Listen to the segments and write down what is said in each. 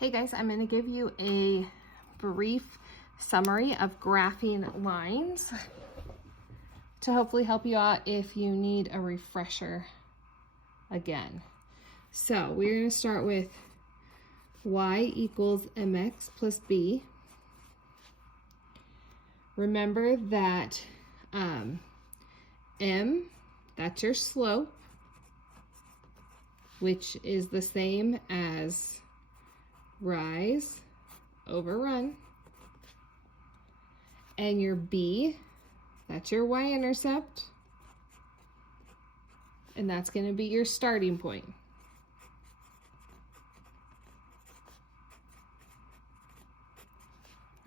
Hey guys, I'm going to give you a brief summary of graphing lines to hopefully help you out if you need a refresher again. So we're going to start with y equals mx plus b. Remember that m, that's your slope, which is the same as rise over run. And your b, that's your y-intercept. And that's going to be your starting point.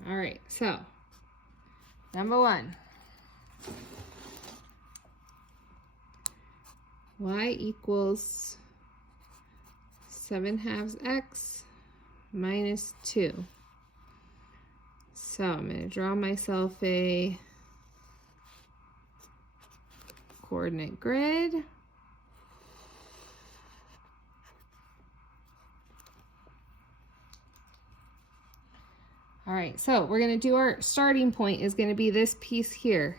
All right, so number one, y equals 7/2 x minus 2. So I'm going to draw myself a coordinate grid. All right, so we're going to do our starting point is going to be this piece here.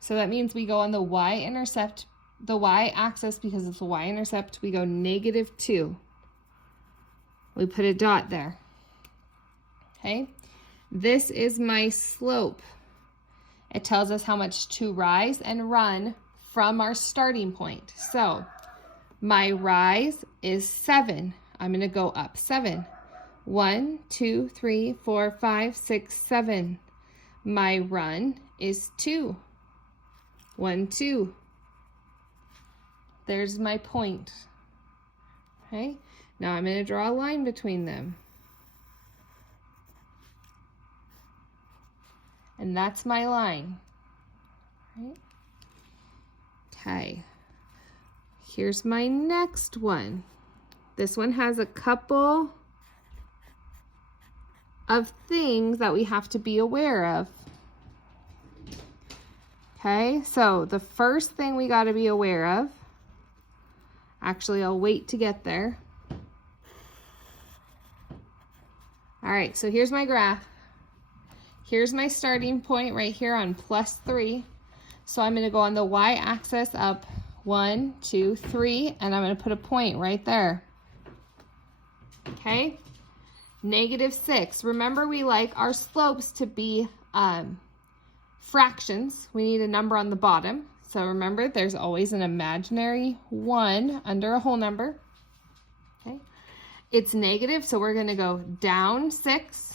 So that means we go on the y-intercept, the y-axis, because it's the y-intercept, we go -2. We put a dot there. Okay, this is my slope. It tells us how much to rise and run from our starting point. So my rise is 7. I'm going to go up 7. 1, 2, 3, 4, 5, 6, 7. My run is 2. 1, 2. There's my point. Okay, now I'm going to draw a line between them. And that's my line. Right? Okay, here's my next one. This one has a couple of things that we have to be aware of. Okay, so the first thing we got to be aware of, actually I'll wait to get there. All right, so here's my graph. Here's my starting point right here on +3. So I'm going to go on the y-axis up 1, 2, 3, and I'm going to put a point right there. Okay, -6. Remember, we like our slopes to be fractions. We need a number on the bottom. So remember, there's always an imaginary 1 under a whole number. Okay, it's negative, so we're going to go down 6.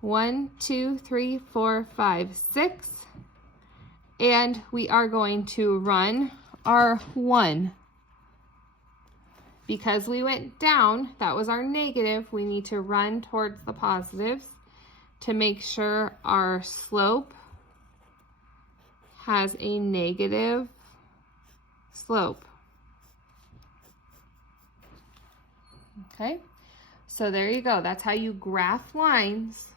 1, 2, 3, 4, 5, 6. And we are going to run our 1. Because we went down, that was our negative, we need to run towards the positives to make sure our slope has a negative slope. Okay, so there you go. That's how you graph lines.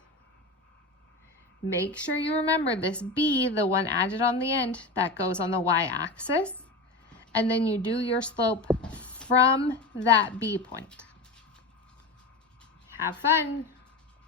Make sure you remember this b, the one added on the end, that goes on the y-axis. And then you do your slope from that b point. Have fun.